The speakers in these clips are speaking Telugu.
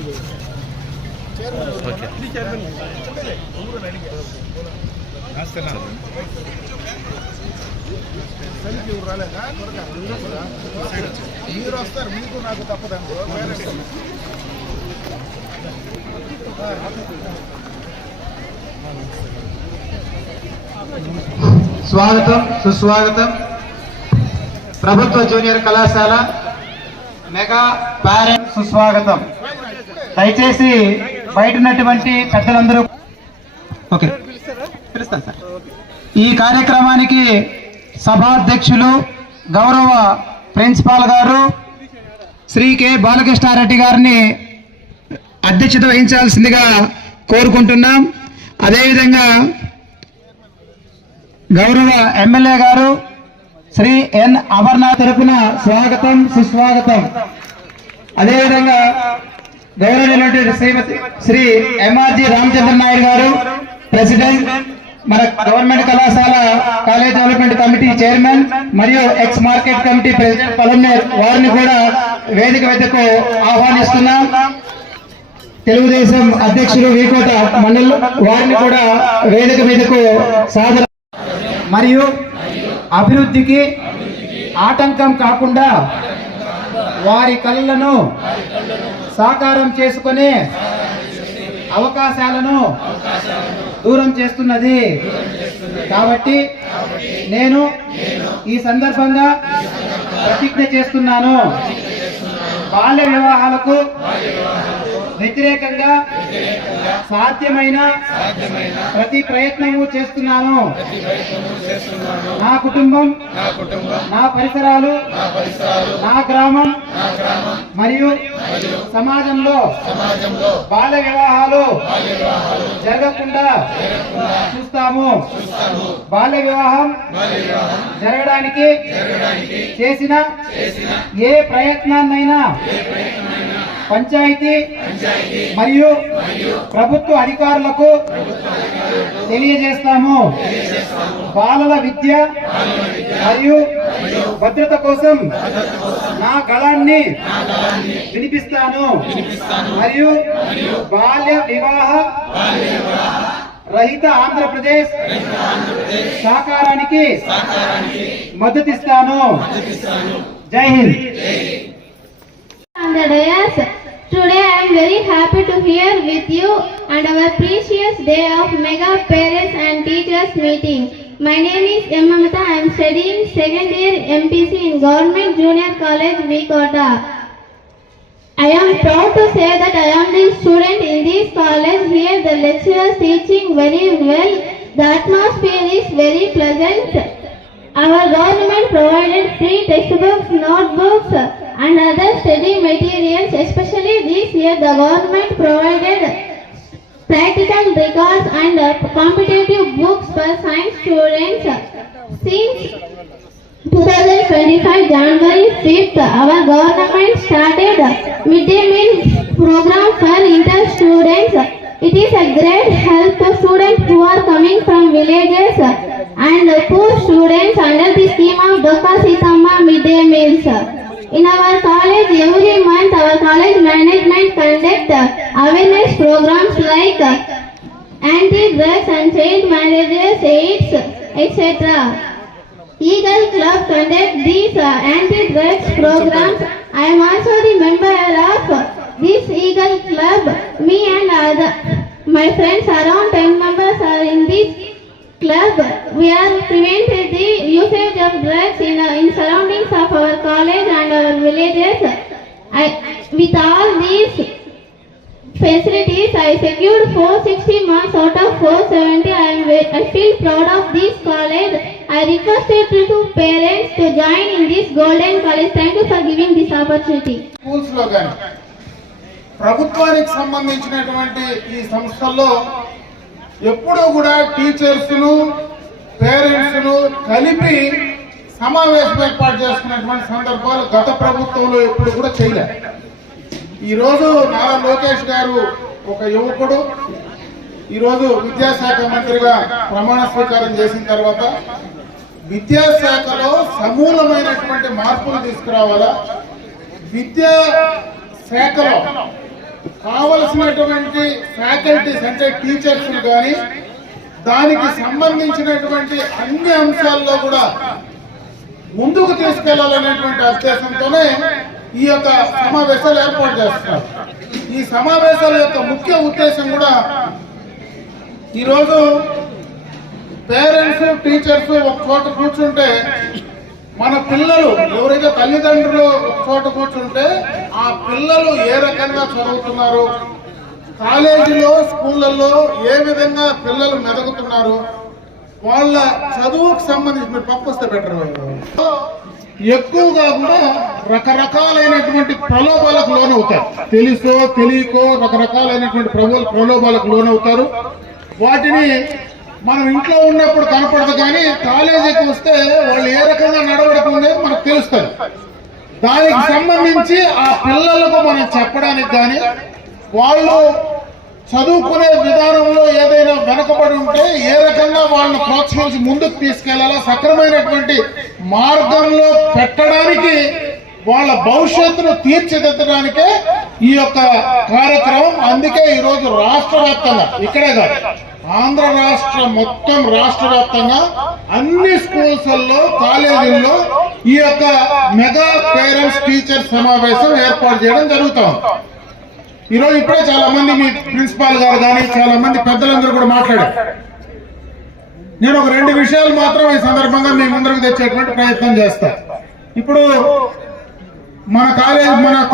మీరు వస్తారు, మీకు నాకు తప్పదండి. స్వాగతం, సుస్వాగతం. ప్రభుత్వ జూనియర్ కళాశాల మెగా పేరెంట్స్ సుస్వాగతం. దయచేసి బయట ఉన్నటువంటి పెద్దలందరూ పిలుస్తాను సార్. ఈ కార్యక్రమానికి సభాధ్యక్షులు గౌరవ ప్రిన్సిపాల్ గారు శ్రీ కె బాలకృష్ణారెడ్డి గారిని అధ్యక్షత వహించాల్సిందిగా కోరుకుంటున్నాం. అదేవిధంగా గౌరవ ఎమ్మెల్యే గారు శ్రీ ఎన్ అమర్నాథ్ తరపున స్వాగతం, సుస్వాగతం. అదేవిధంగా గౌరవనీయులైనటువంటి శ్రీమతి శ్రీ ఎంఆర్జి రామచంద్ర నాయుడు గారు ప్రెసిడెంట్, మన గవర్నమెంట్ కళాశాల కాలేజ్ డెవలప్మెంట్ కమిటీ చైర్మన్ మరియు X market committee president Palamaner, వారిని కూడా వేదిక వద్దకు ఆహ్వానిస్తున్నాం. తెలుగుదేశం అధ్యక్షులు వీకోట మండల్, వారిని కూడా వేదిక మీదకు సాదర మరియు అభివృద్ధికి ఆటంకం కాకుండా వారి కళలను సాకారం చేసుకునే అవకాశాలను దూరం చేస్తున్నది. కాబట్టి నేను ఈ సందర్భంగా ప్రతిజ్ఞ చేస్తున్నాను, బాల్య వివాహాలకు వ్యతిరేకంగా సాధ్యమైన ప్రతి ప్రయత్నము చేస్తున్నాను. నా కుటుంబం, నా పరిసరాలు, నా గ్రామం మరియు సమాజంలో బాల్య వివాహాలు జరగకుండా చూస్తాము. బాల్య వివాహం జరగడానికి చేసిన ఏ ప్రయత్నాన్నైనా పంచాయతీ మరియు ప్రభుత్వ అధికారులకు తెలియజేస్తాము. బాలల విద్య మరియు భద్రత కోసం నా గళాన్ని వినిపిస్తాను మరియు బాల్య వివాహ రహిత ఆంధ్రప్రదేశ్ సాకారానికి మద్దతిస్తాను. జై Hind. Today I am very happy to hear with you on our precious day of Mega Parents and Teachers meeting. My name is M. Mamata. I am studying second year MPC in Government Junior College, Vikota. I am proud to say that I am the student in this college. Here the lecturers teaching very well. The atmosphere is very pleasant. Our government provided free textbooks, notebooks and other study materials. Especially this year the government provided practical records and competitive books for science students. Since 2025 January 5th, our government started midday meal program for inter students. It is a great help to students who are coming from villages and poor students under the scheme of Doka Sitama midday meals. In our college, every month our college management conduct awareness programs like anti-drugs and child marriages, AIDS, etc. Eagle Club conduct these anti-drugs programs. I am also the member of this Eagle Club. Me and my friends, around 10 members are in this club. We are prevented the usage of drugs in surroundings of our college and our villages. With all these facilities, I secured 460 marks out of 470. I feel proud of this college. I requested to parents to join in this golden college. Thank you for giving this opportunity. Schools లో కానీ ప్రభుత్వానికి సంబంధించినటువంటి ఈ సంస్థల్లో ఎప్పుడూ కూడా టీచర్స్ను పేరెంట్స్ను కలిపి సమావేశం ఏర్పాటు చేసుకున్నటువంటి సందర్భాలు గత ప్రభుత్వంలో ఎప్పుడు కూడా చేయలేదు. ఈరోజు నారా లోకేష్ గారు ఒక యువకుడు ఈరోజు విద్యాశాఖ మంత్రిగా ప్రమాణ స్వీకారం చేసిన తర్వాత విద్యాశాఖలో సమూలమైనటువంటి మార్పులు తీసుకురావాలా, విద్యాశాఖలో కావలసినటువంటి ఫ్యాకల్టీస్ అంటే టీచర్స్ కానీ దానికి సంబంధించినటువంటి అన్ని అంశాల్లో కూడా ముందుకు తీసుకెళ్లాలనేటువంటి ఉద్దేశంతోనే ఈ యొక్క సమావేశాలు ఏర్పాటు చేస్తున్నారు. ఈ సమావేశాల యొక్క ముఖ్య ఉద్దేశం కూడా ఈరోజు పేరెంట్స్ టీచర్స్ ఒక చోట కూర్చుంటే మన పిల్లలు ఎవరైతే తల్లిదండ్రులు ఒక చోట కూర్చుంటే ఆ పిల్లలు ఏ రకంగా చదువుతున్నారు, కాలేజీలో స్కూళ్ళల్లో ఏ విధంగా పిల్లలు మెదుగుతున్నారు, వాళ్ళ చదువుకు సంబంధించి మీరు పక్కొస్తే బెటర్. ఎక్కువగా కూడా రకరకాలైనటువంటి ప్రలోభాలకు లోనవుతారు. తెలుసో తెలియకో రకరకాలైనటువంటి ప్రలోభాలకు లోనవుతారు. వాటిని మనం ఇంట్లో ఉన్నప్పుడు కనపడదు, కానీ కాలేజీకి వస్తే వాళ్ళు ఏ రకంగా నడవడుతుందో మనకు తెలుస్తుంది. దానికి సంబంధించి ఆ పిల్లలకు మనం చెప్పడానికి కానీ వాళ్ళు చదువుకునే విధానంలో ఏదైనా వెనకబడి ఉంటే ఏ రకంగా వాళ్ళని ప్రోత్సహించి ముందుకు తీసుకెళ్లాలా, సక్రమైనటువంటి మార్గంలో పెట్టడానికి, వాళ్ళ భవిష్యత్తును తీర్చిదిద్దడానికే ఈ యొక్క కార్యక్రమం. అందుకే ఈరోజు రాష్ట్ర వ్యాప్తంగా, ఇక్కడే కాదు ఆంధ్ర రాష్ట్ర మొత్తం రాష్ట్ర వ్యాప్తంగా అన్ని స్కూల్స్లో కాలేజీల్లో ఈ యొక్క మెగా పేరెంట్స్ టీచర్ సమావేశం ఏర్పాటు చేయడం జరుగుతుంది. ఈరోజు ఇప్పుడే చాలా మంది మీ ప్రిన్సిపాల్ గారు కానీ చాలా మంది పెద్దలందరూ కూడా మాట్లాడారు. నేను ఒక 2 విషయాలు మాత్రం ఈ సందర్భంగా మీ ముందరకు తెచ్చేటువంటి ప్రయత్నం చేస్తా. ఇప్పుడు మన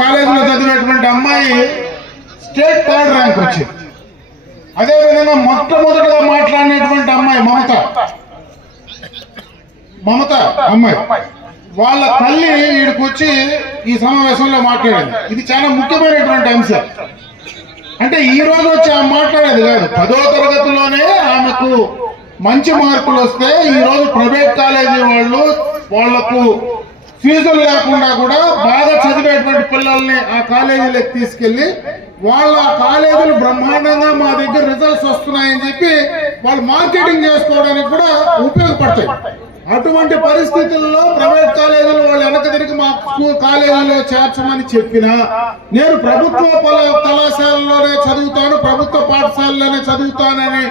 కాలేజీలో చదివేటువంటి అమ్మాయి స్టేట్ 3rd ర్యాంక్ వచ్చింది. అదేవిధంగా మొట్టమొదటిగా మాట్లాడినటువంటి అమ్మాయి మమత అమ్మాయి, వాళ్ళ తల్లి వీడికి వచ్చి ఈ సమావేశంలో మాట్లాడింది. ఇది చాలా ముఖ్యమైనటువంటి అంశం. అంటే ఈ రోజు వచ్చి ఆమె మాట్లాడేది కాదు, 10వ తరగతిలోనే ఆమెకు మంచి మార్కులు వస్తే ఈ రోజు ప్రైవేట్ కాలేజీ వాళ్లకు ఫీజులు లేకుండా కూడా బాగా చదివేటువంటి పిల్లల్ని ఆ కాలేజీలకు తీసుకెళ్లి వాళ్ళ కాలేజీలు బ్రహ్మాండంగా మా దగ్గర రిజల్ట్స్ వస్తున్నాయని చెప్పి వాళ్ళు మార్కెటింగ్ చేసుకోవడానికి కూడా ఉపయోగపడతాయి. అటువంటి పరిస్థితుల్లో ప్రైవేట్ కాలేజీలు వాళ్ళు వెనక తిరిగి మా కాలేజీలో చేర్చమని చెప్పినా నేను ప్రభుత్వ కళాశాలలోనే చదువుతాను, ప్రభుత్వ పాఠశాలలోనే చదువుతానని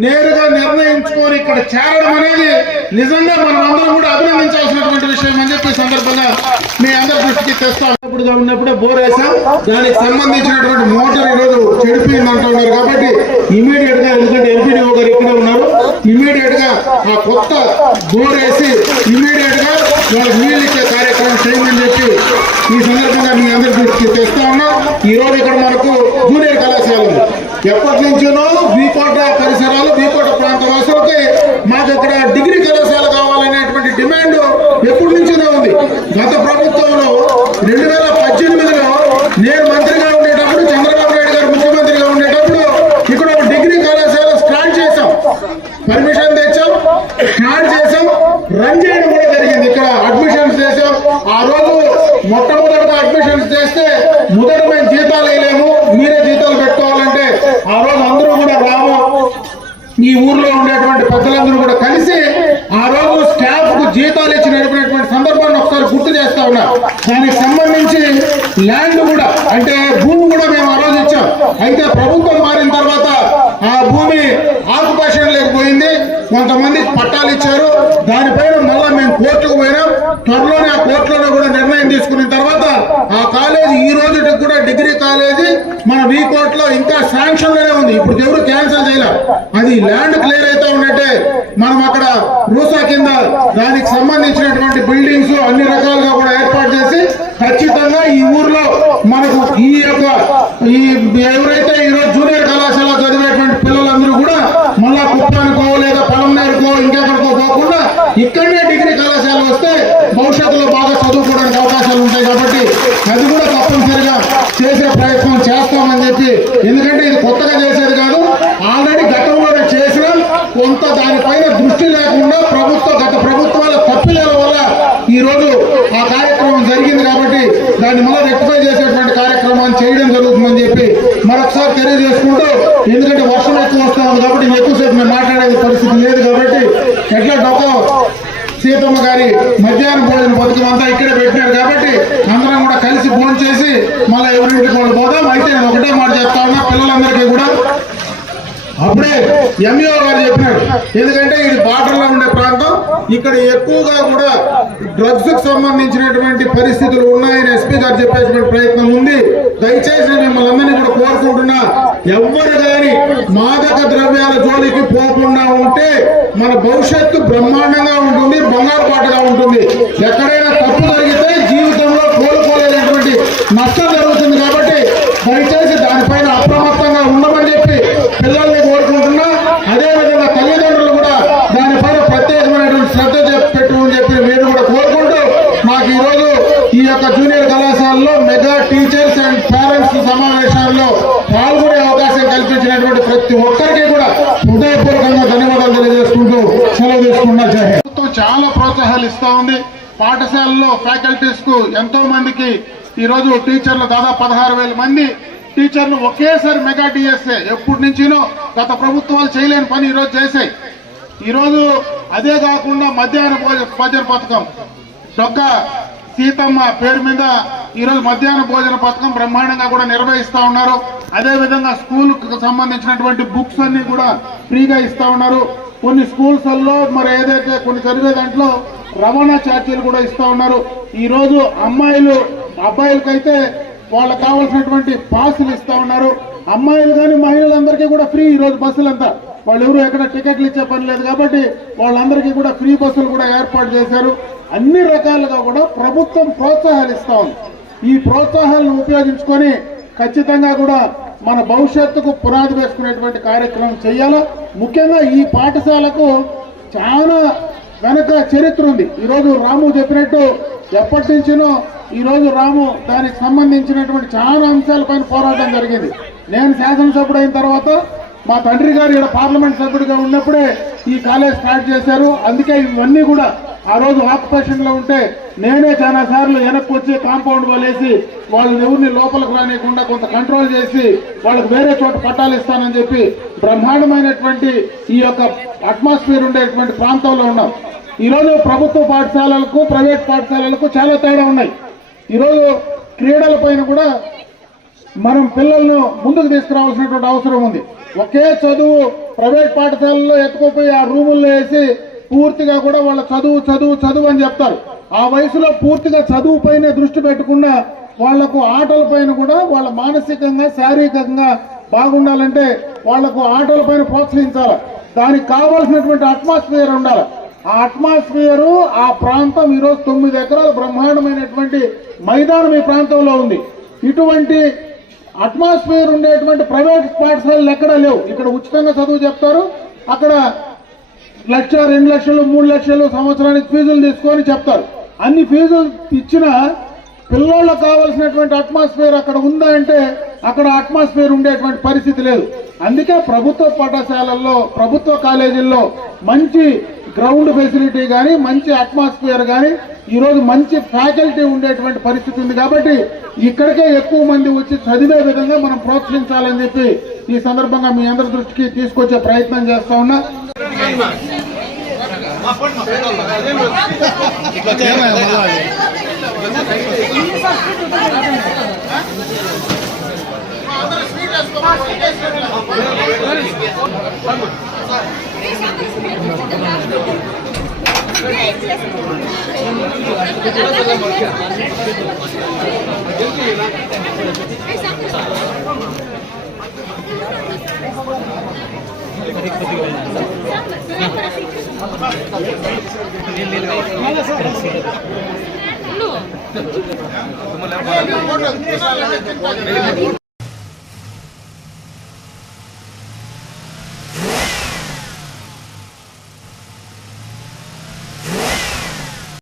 నేరుగా నిర్ణయించుకొని ఇక్కడ చేరడం అనేది నిజంగా మనం అందరం కూడా అభినందించాల్సినటువంటి విషయం అని చెప్పి సందర్భంగా మీ అందరి దృష్టికి తెస్తాం. ఉన్నప్పుడే బోర్ వేసాం, దానికి సంబంధించినటువంటి మోటార్ ఈరోజు చెడిపోయింది అంటున్నారు. కాబట్టి ఇమీడియట్ గా, ఎందుకంటే ఎంపీడీఓ గారు ఇక్కడే ఉన్నారు, ఇమీడియట్ గా ఆ కొత్త బోర్ వేసి ఇమీడియట్ గా వాళ్ళకి నీళ్ళు ఇచ్చే కార్యక్రమం చేయమని చెప్పి ఈ సందర్భంగా మీ అందరి దృష్టికి తెస్తా ఉన్నాం. ఈ రోజు ఇక్కడ మనకు జూనియర్ కళాశాల ఉంది. ఎప్పటి నుంచో వీకోట పరిసరాలు, వీకోట ప్రాంత వాసులకి మాకు ఇక్కడ డిగ్రీ కళాశాల కావాలనేటువంటి డిమాండ్ ఎప్పటి నుంచోనే ఉంది. గత ప్రభుత్వంలో 2018లో నేను మంత్రిగా ఉండేటప్పుడు, చంద్రబాబు నాయుడు గారు ముఖ్యమంత్రిగా ఉండేటప్పుడు ఇక్కడ ఒక డిగ్రీ కళాశాల స్టార్ట్ చేశాం, పర్మిషన్ తెచ్చాం, స్టార్ట్ చేశాం, రన్ చేయడం కూడా జరిగింది. ఇక్కడ అడ్మిషన్స్ చేశాం. ఆ రోజు మొట్టమొదటిగా అడ్మిషన్స్ చేస్తే మొదట మేము జీతాలు వేయలేము, మీరే జీతాలు పెట్టుకోవాలంటే ఆ రోజు అందరూ కూడా ఈ ఊర్లో ఉండేటువంటి పెద్దలందరూ కూడా కలిసి ఆ రోజు స్టాఫ్ కు జీతాలు ఇచ్చి నడిపినటువంటి సందర్భాన్ని ఒకసారి గుర్తు చేస్తా ఉన్నారు. దానికి సంబంధించి ల్యాండ్ కూడా, అంటే భూమి కూడా మేము ఆ రోజు ఇచ్చాం. అయితే ప్రభుత్వం మారిన తర్వాత ఆ భూమి ఆక్యుపేషన్ లేకపోయింది, కొంతమంది పట్టాలు ఇచ్చారు. దానిపైన మళ్ళా మేము కోర్టుకు పోయినాం. త్వరలోనే ఆ కోర్టులోనే కూడా నిర్ణయం తీసుకున్న తర్వాత ఆ కాలేజీ ఈ రోజుకి కూడా డిగ్రీ కాలేజీ మన వీకోట్లో ఇంకా శాంక్షన్ లోనే ఉంది. ఇప్పుడు ఎవరు క్యాన్సిల్ చేయలేదు. అది ల్యాండ్ క్లియర్ అయితే ఉన్నట్టే మనం అక్కడ రూసా కింద దానికి సంబంధించినటువంటి బిల్డింగ్స్ అన్ని రకాలుగా కూడా ఏర్పాటు చేసి ఖచ్చితంగా ఈ ఊర్లో మనకు ఈ యొక్క ఎవరైతే ఈరోజు జూనియర్ కళాశాల చదివేటువంటి పిల్లలందరూ కూడా మళ్ళా కుప్పానికో లేదా పొలంనేరుకో ఇంకెక్కడికో పోకుండా ఇక్కడనే డిగ్రీ కళాశాల వస్తే భవిష్యత్తులో బాగా చదువుకోవడానికి అవకాశాలు ఉంటాయి. కాబట్టి అది కూడా తప్పనిసరిగా చేసే ప్రయత్నం చేస్తామని చెప్పి, ఎందుకంటే ఇది కొత్తగా చేసేది కాదు, ఆల్రెడీ గతంలోనే చేసినాం. కొంత దానిపైన దృష్టి లేకుండా గత ప్రభుత్వాల తప్పిదాల వల్ల ఈ రోజు ఆ కార్యక్రమం జరిగింది. కాబట్టి దాన్ని మళ్ళీ రెక్టిఫై చేసేటువంటి కార్యక్రమాన్ని చేయడం జరుగుతుందని చెప్పి మరొకసారి తెలియజేసుకుంటూ, ఎందుకంటే వర్షం ఎక్కువ వస్తా ఉంది కాబట్టి ఎక్కువసేపు మేము మాట్లాడే పరిస్థితి లేదు. కాబట్టి ఎట్లా సీతమ్మ గారి మధ్యాహ్న భోజన పథకం అంతా ఇక్కడే పెట్టినారు కాబట్టి అందరం కూడా కలిసి భోజనం చేసి మళ్ళీ ఎవరింటికి వాళ్ళు పోదాం. అయితే నేను ఒకటే మాట చెప్తా ఉన్నా పిల్లలందరికీ కూడా, అప్పుడే ఎంఈఓ గారు చెప్పినారు, ఎందుకంటే ఇది బార్డర్ లో ఉండే ప్రాంతం, ఇక్కడ ఎక్కువగా కూడా డ్రగ్స్ కు సంబంధించినటువంటి పరిస్థితులు ఉన్నాయని ఎస్పీ గారు చెప్పేటువంటి ప్రయత్నం ఉంది. దయచేసి మిమ్మల్ని అందరినీ కూడా కోరుకుంటున్నా, ఎవ్వరు గాని మాదక ద్రవ్యాల జోలికి పోకుండా ఉంటే మన భవిష్యత్తు బ్రహ్మాండంగా ఉంటుంది, బంగారు పాటగా ఉంటుంది. ఎక్కడైనా తప్పు జరిగితే జీవితంలో కోలుకోలేనటువంటి నష్టం జరుగుతుంది. కాబట్టి దయచేసి దానిపైన అప్రమత్తంగా ఉండమని చెప్పి పిల్లల్ని కోరుకుంటున్నా. అదేవిధంగా తల్లిదండ్రులు కూడా దానిపైన ప్రత్యేకమైనటువంటి శ్రద్ధ పెట్టమని చెప్పి నేను కూడా కోరుకుంటూ, మాకు ఈ రోజు ఈ యొక్క జూనియర్ కళాశాలలో మెగా టీచర్స్ అండ్ పేరెంట్స్ సమావేశాల్లో పాల్గొనే అవకాశం కల్పించినటువంటి ప్రతి ఒక్కరికి కూడా హృదయపూర్వకంగా ధన్యవాదాలు తెలియజేసుకుంటూ సెలవు తీసుకున్నా. ప్రభుత్వం చాలా ప్రోత్సాహాలు ఇస్తా ఉంది. పాఠశాలలో ఫ్యాకల్టీస్ కు ఎంతో మందికి ఈ రోజు టీచర్లు దాదాపు 16,000 మంది టీచర్లు ఒకేసారి మెగా డిఎస్ఏ ఎప్పటి నుంచినో గత ప్రభుత్వాలు చేయలేని పని ఈ రోజు చేశాయి. ఈ రోజు అదే కాకుండా మధ్యాహ్న భోజన పథకం డొక్క సీతమ్మ పేరు మీద ఈ రోజు మధ్యాహ్న భోజన పథకం బ్రహ్మాండంగా కూడా నిర్వహిస్తా ఉన్నారు. అదే విధంగా స్కూల్ కు సంబంధించినటువంటి బుక్స్ అన్ని కూడా ఫ్రీగా ఇస్తా ఉన్నారు. కొన్ని స్కూల్స్ లో మరి ఏదైతే కొన్ని చదివే దాంట్లో రవాణా ఛార్జీలు కూడా ఇస్తా ఉన్నారు. ఈ రోజు అబ్బాయిలకైతే వాళ్ళకి కావాల్సినటువంటి పాసులు ఇస్తా ఉన్నారు. అమ్మాయిలు కానీ మహిళలందరికీ కూడా ఫ్రీ ఈ రోజు బస్సులంతా. వాళ్ళు ఎవరు ఎక్కడ టికెట్లు ఇచ్చే పని లేదు కాబట్టి వాళ్ళందరికీ కూడా ఫ్రీ బస్సులు కూడా ఏర్పాటు చేశారు. అన్ని రకాలుగా కూడా ప్రభుత్వం ప్రోత్సాహాలు ఇస్తా ఉంది. ఈ ప్రోత్సాహాలను ఉపయోగించుకొని ఖచ్చితంగా కూడా మన భవిష్యత్తుకు పునాది వేసుకునేటువంటి కార్యక్రమం చేయాలా. ముఖ్యంగా ఈ పాఠశాలకు చాలా వెనక చరిత్ర ఉంది. ఈరోజు రాము చెప్పినట్టు ఎప్పటి నుంచినో ఈ రోజు రాము దానికి సంబంధించినటువంటి చాలా అంశాలపైన పోరాటం జరిగింది. నేను శాసనసభ్యుడు అయిన తర్వాత మా తండ్రి గారు ఇక్కడ పార్లమెంట్ సభ్యుడిగా ఉన్నప్పుడే ఈ కాలేజ్ స్టార్ట్ చేశారు. అందుకే ఇవన్నీ కూడా ఆ రోజు ఆక్యుపేషన్ లో ఉంటే నేనే చాలా సార్లు వెనక్కి వచ్చి కాంపౌండ్ వలేసి వాళ్ళని ఎవరిని లోపలికి రానియకుండా కొంత కంట్రోల్ చేసి వాళ్ళకి వేరే చోట పట్టాలు ఇస్తానని చెప్పి బ్రహ్మాండమైనటువంటి ఈ యొక్క అట్మాస్ఫియర్ ఉండేటువంటి ప్రాంతంలో ఉన్నాం. ఈరోజు ప్రభుత్వ పాఠశాలలకు ప్రైవేట్ పాఠశాలలకు చాలా తేడా ఉన్నాయి. ఈరోజు క్రీడల పైన కూడా మనం పిల్లలను ముందుకు తీసుకురావాల్సినటువంటి అవసరం ఉంది. ఒకే చదువు ప్రైవేట్ పాఠశాలలో ఎత్తుకుపోయి ఆ రూముల్లో వేసి పూర్తిగా కూడా వాళ్ళ చదువు చదువు చదువు అని చెప్తారు. ఆ వయసులో పూర్తిగా చదువు పైన దృష్టి పెట్టకుండా వాళ్లకు ఆటల పైన కూడా వాళ్ళ మానసికంగా శారీరకంగా బాగుండాలంటే వాళ్లకు ఆటల పైన ప్రోత్సహించాలి. దానికి కావాల్సినటువంటి అట్మాస్ఫియర్ ఉండాలి. ఆ అట్మాస్ఫియర్ ఆ ప్రాంతం ఈరోజు 9 ఎకరాల బ్రహ్మాండమైనటువంటి మైదానం ఈ ప్రాంతంలో ఉంది. ఇటువంటి అట్మాస్ఫియర్ ఉండేటువంటి ప్రైవేట్ పాఠశాలలు ఎక్కడా లేవు. ఇక్కడ ఉచితంగా చదువు చెప్తారు. అక్కడ 1,00,000, 2 లక్షలు, 3 లక్షలు సంవత్సరానికి ఫీజులు తీసుకొని చెప్తారు. అన్ని ఫీజులు ఇచ్చిన పిల్లలకు కావాల్సినటువంటి అట్మాస్ఫియర్ అక్కడ ఉందా అంటే అక్కడ అట్మాస్ఫియర్ ఉండేటువంటి పరిస్థితి లేదు. అందుకే ప్రభుత్వ పాఠశాలల్లో ప్రభుత్వ కాలేజీల్లో మంచి గ్రౌండ్ ఫెసిలిటీ కానీ మంచి అట్మాస్ఫియర్ కానీ ఈరోజు మంచి ఫ్యాకల్టీ ఉండేటువంటి పరిస్థితి ఉంది. కాబట్టి ఇక్కడికే ఎక్కువ మంది వచ్చి చదివే విధంగా మనం ప్రోత్సహించాలని చెప్పి ఈ సందర్భంగా మీ అందరి దృష్టికి తీసుకొచ్చే ప్రయత్నం చేస్తా ఉన్నా.